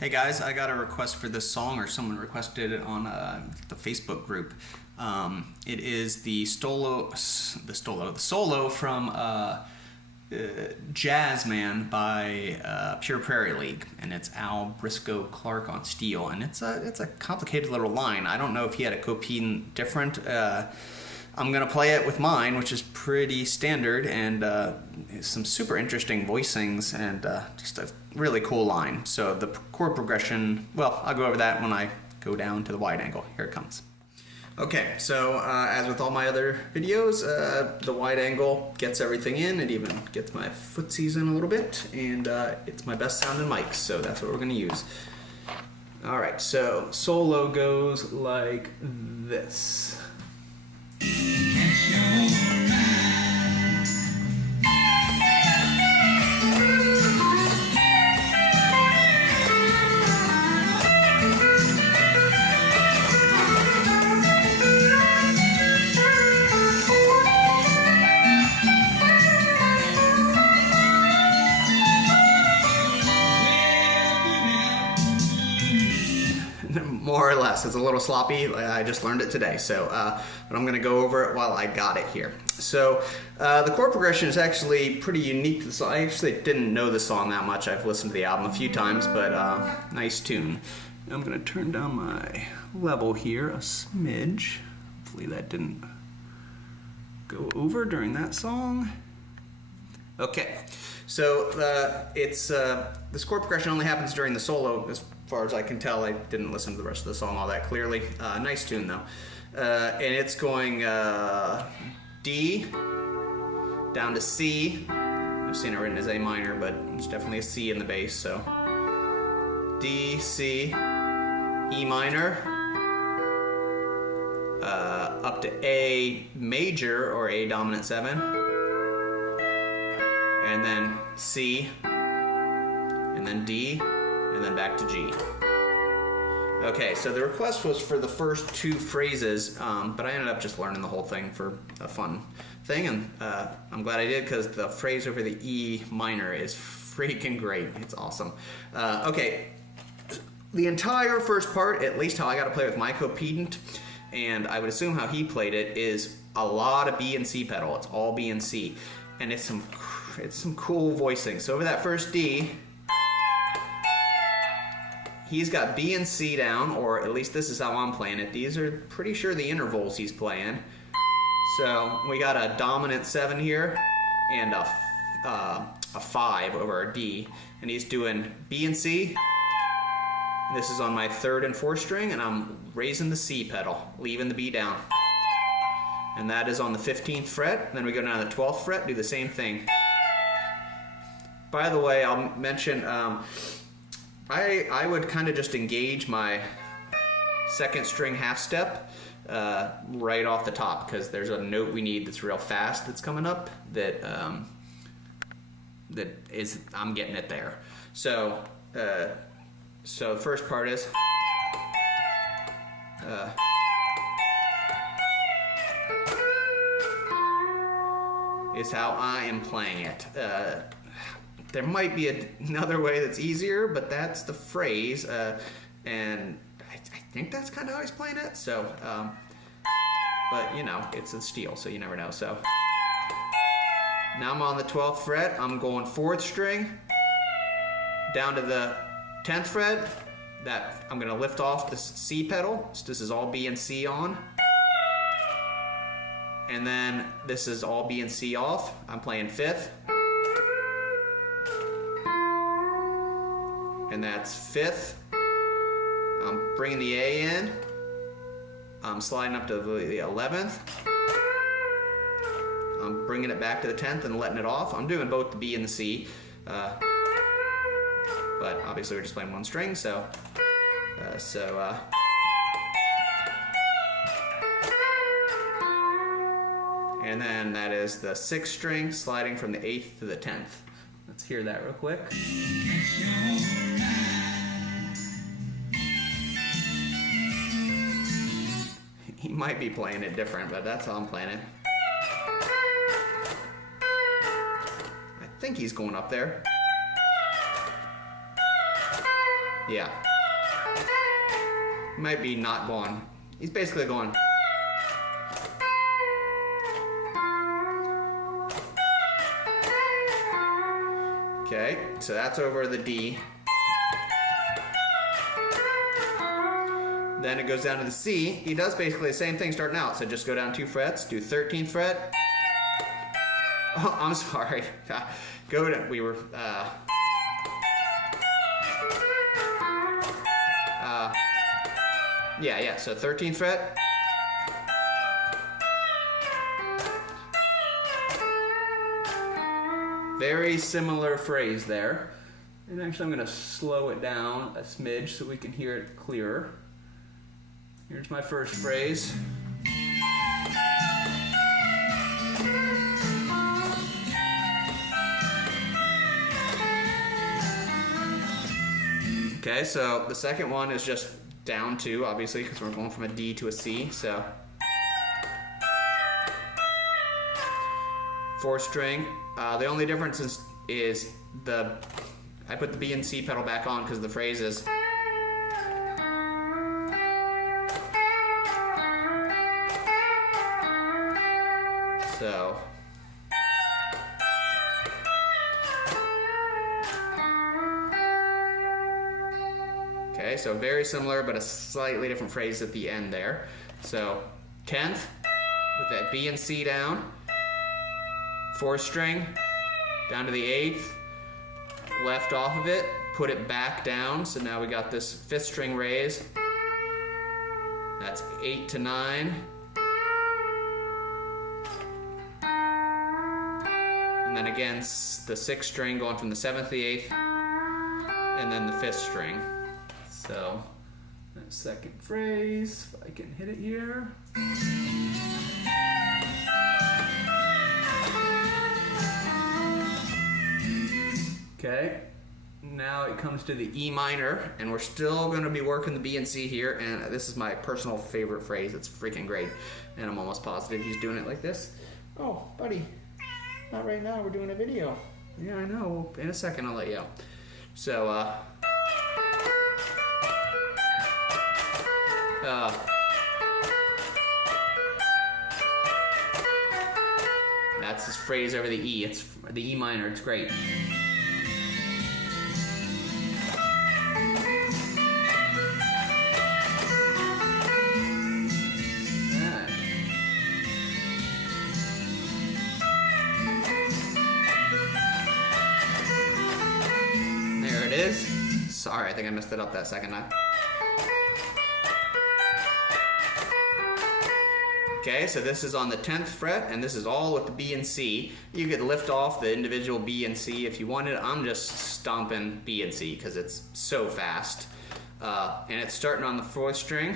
Hey guys, I got a request for this song, or someone requested it on the Facebook group. It is the solo from Jazzman by Pure Prarie League, and it's Al Brisco Clark on steel, and it's a complicated little line. I don't know if he had a copedent different. I'm gonna play it with mine, which is pretty standard, and some super interesting voicings, and just a really cool line. So the chord progression, well, I'll go over that when I go down to the wide angle. Here it comes. Okay, so as with all my other videos, the wide angle gets everything in. It even gets my footsies in a little bit, and it's my best sounding mic, so that's what we're gonna use. All right, so solo goes like this. More or less. It's a little sloppy. I just learned it today, so but I'm going to go over it while I got it here. So the chord progression is actually pretty unique to the song. I actually didn't know the song that much. I've listened to the album a few times, but nice tune. I'm going to turn down my level here a smidge. Hopefully that didn't go over during that song. Okay, so this chord progression only happens during the solo. As far as I can tell, I didn't listen to the rest of the song all that clearly. Nice tune though. And it's going D down to C. I've seen it written as A minor, but it's definitely a C in the bass, so D, C, E minor, up to A major or A dominant 7, and then C, and then D, and then back to G. Okay, so the request was for the first two phrases, but I ended up just learning the whole thing for a fun thing, and I'm glad I did, because the phrase over the E minor is freaking great. It's awesome. Okay, the entire first part, at least how I got to play with my copedent, and I would assume how he played it, is a lot of B and C pedal. It's all B and C, and it's some cool voicing. So over that first D, he's got B and C down, or at least this is how I'm playing it. These are pretty sure the intervals he's playing. So we got a dominant 7 here and a 5 over our D, and he's doing B and C. This is on my 3rd and 4th string, and I'm raising the C pedal, leaving the B down. And that is on the 15th fret. Then we go down to the 12th fret, do the same thing. By the way, I'll mention, I would kind of just engage my 2nd string half step right off the top, because there's a note we need that's real fast that's coming up that I'm getting it there. So so the first part is how I am playing it. There might be another way that's easier, but that's the phrase, and I think that's kind of how he's playing it. So, but you know, it's a steel, so you never know. So now I'm on the 12th fret. I'm going 4th string down to the 10th fret. That I'm going to lift off the C pedal. So this is all B and C on. And then this is all B and C off. I'm playing 5th. And that's 5th. I'm bringing the A in. I'm sliding up to the 11th. I'm bringing it back to the 10th and letting it off. I'm doing both the B and the C. But obviously we're just playing one string, so and then that is the 6th string sliding from the 8th to the 10th. Let's hear that real quick. He might be playing it different, but that's how I'm playing it. I think he's going up there. Yeah. Might be not going. He's basically going. Okay, so that's over the D. Then it goes down to the C. He does basically the same thing starting out. So just go down 2 frets, do 13th fret. Oh, I'm sorry. Go to, we were, yeah, so 13th fret. Very similar phrase there. And actually I'm going to slow it down a smidge so we can hear it clearer. Here's my first phrase. Okay, so the second one is just down 2, obviously, because we're going from a D to a C, so. 4th string. The only difference is I put the B and C pedal back on because the phrase is. So. Okay, so very similar, but a slightly different phrase at the end there. So 10th with that B and C down, 4th string down to the 8th, left off of it, put it back down. So now we got this 5th string raise. That's 8 to 9. And then again, the 6th string going from the 7th to the 8th, and then the 5th string. So, that second phrase, if I can hit it here. Okay, now it comes to the E minor, and we're still going to be working the B and C here, and this is my personal favorite phrase. It's freaking great, and I'm almost positive he's doing it like this. Oh, buddy. Not right now, we're doing a video. Yeah, I know. In a second, I'll let you out. So, that's his phrase over the E. It's the E minor. It's great. Sorry, I think I messed it up that second time. Okay, so this is on the 10th fret, and this is all with the B and C. You could lift off the individual B and C if you wanted. I'm just stomping B and C because it's so fast. And it's starting on the 4th string.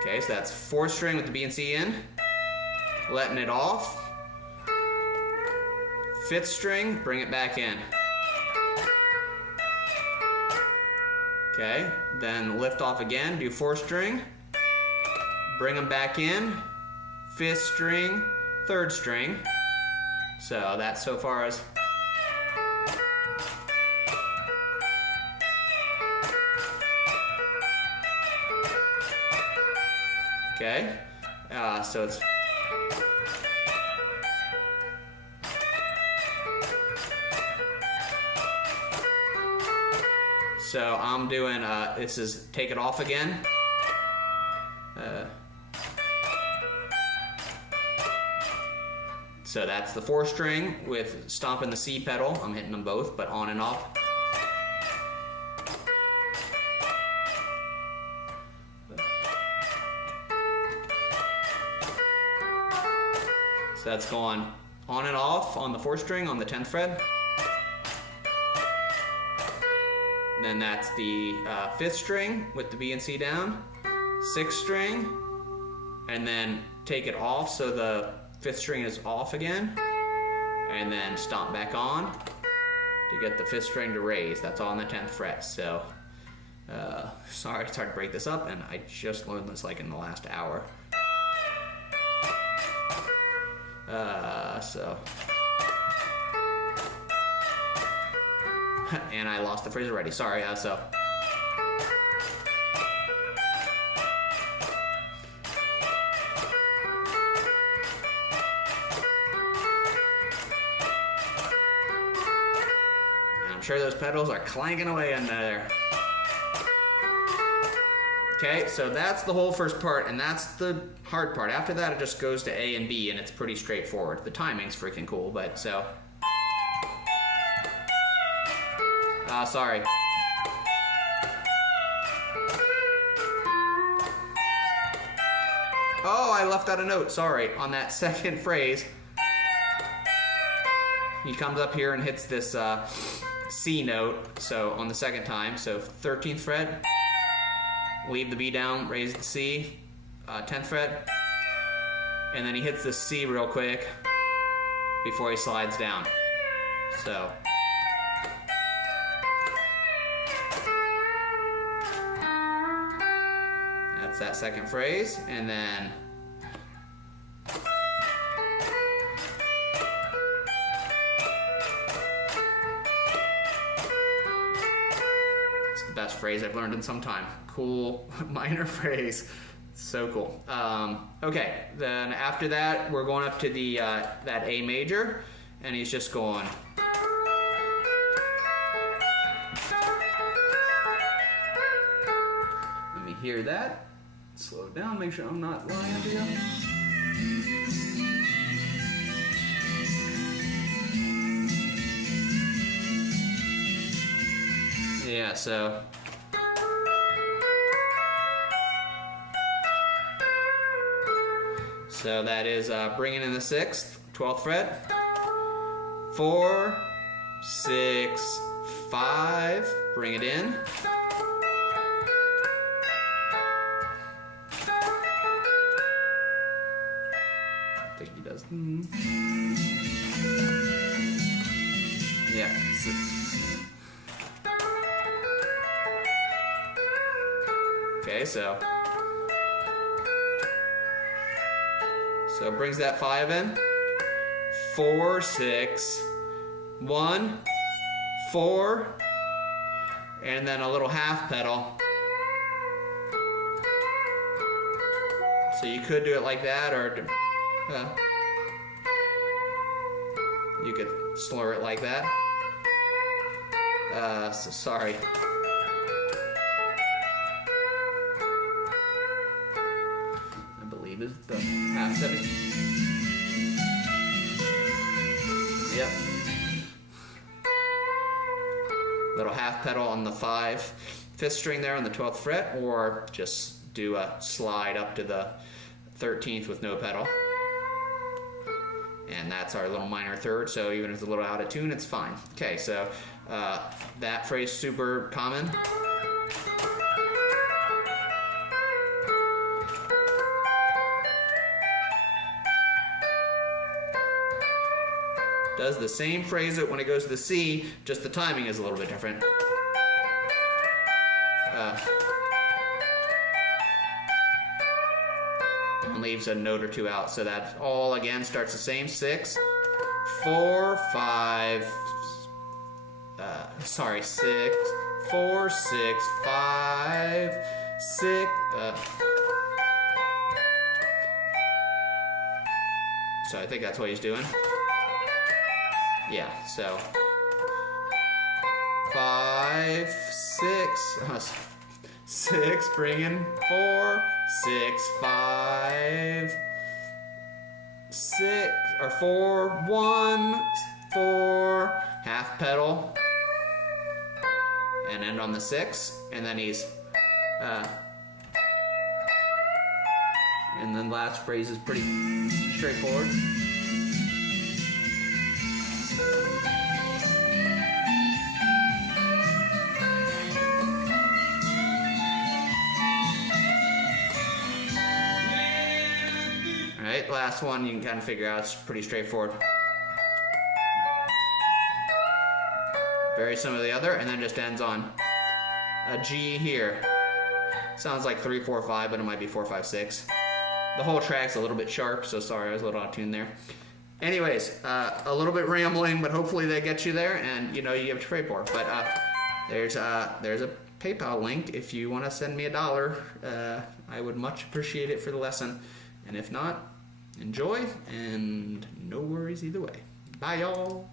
Okay, so that's 4th string with the B and C in. Letting it off. 5th string, bring it back in. Okay, then lift off again, do 4th string, bring them back in, 5th string, 3rd string. So that's so far as. Okay, so it's. So I'm doing, this is take it off again. So that's the 4th string with stomping the C pedal. I'm hitting them both, but on and off. So that's going on and off on the 4th string on the 10th fret. Then that's the 5th string with the B and C down, 6th string, and then take it off so the 5th string is off again, and then stomp back on to get the 5th string to raise. That's all on the 10th fret. So, sorry, it's hard to break this up, and I just learned this like in the last hour. And I lost the phrase already. Sorry. So. I'm sure those pedals are clanking away in there. Okay, so that's the whole first part, and that's the hard part. After that, it just goes to A and B, and it's pretty straightforward. The timing's freaking cool, but so. Sorry. Oh, I left out a note, sorry. On that second phrase, he comes up here and hits this C note, so on the second time, so 13th fret, leave the B down, raise the C, 10th fret, and then he hits the C real quick before he slides down. So. That's that second phrase, and then it's the best phrase I've learned in some time. Cool minor phrase, so cool. Okay, then after that we're going up to the that A major, and he's just going. Let me hear that. Slow it down, make sure I'm not lying to you. Yeah, so. So that is bringing in the 6th, 12th fret. 4, 6, 5, bring it in. I think he does. Yeah. Okay, so it brings that 5 in. 4, 6, 1, 4, and then a little half pedal. So you could do it like that, or you could slur it like that. So sorry. I believe is the half 7. Yep. Little half pedal on the 5, 5th string there on the 12th fret, or just do a slide up to the 13th with no pedal. And that's our little minor third, so even if it's a little out of tune, it's fine. Okay, so that phrase is super common. Does the same phrase when it goes to the C, just the timing is a little bit different. And leaves a note or two out, so that all again starts the same. 6, 4, 5. 6, 4, 6, 5, 6. So I think that's what he's doing. Yeah, so 5, 6, 6, bring in 4, 6, 5, 6, or 4, 1, 4, half pedal, and end on the 6, and then he's, and then last phrase is pretty straightforward. Alright, last one you can kind of figure out, it's pretty straightforward. Very similar to the other, and then just ends on a G here. Sounds like 3, 4, 5, but it might be 4, 5, 6. The whole track's a little bit sharp, so sorry, I was a little out of tune there. Anyways, a little bit rambling, but hopefully they get you there, and you know you have to pray for. But there's a PayPal link if you want to send me $1. I would much appreciate it for the lesson. And if not, enjoy, and no worries either way. Bye, y'all.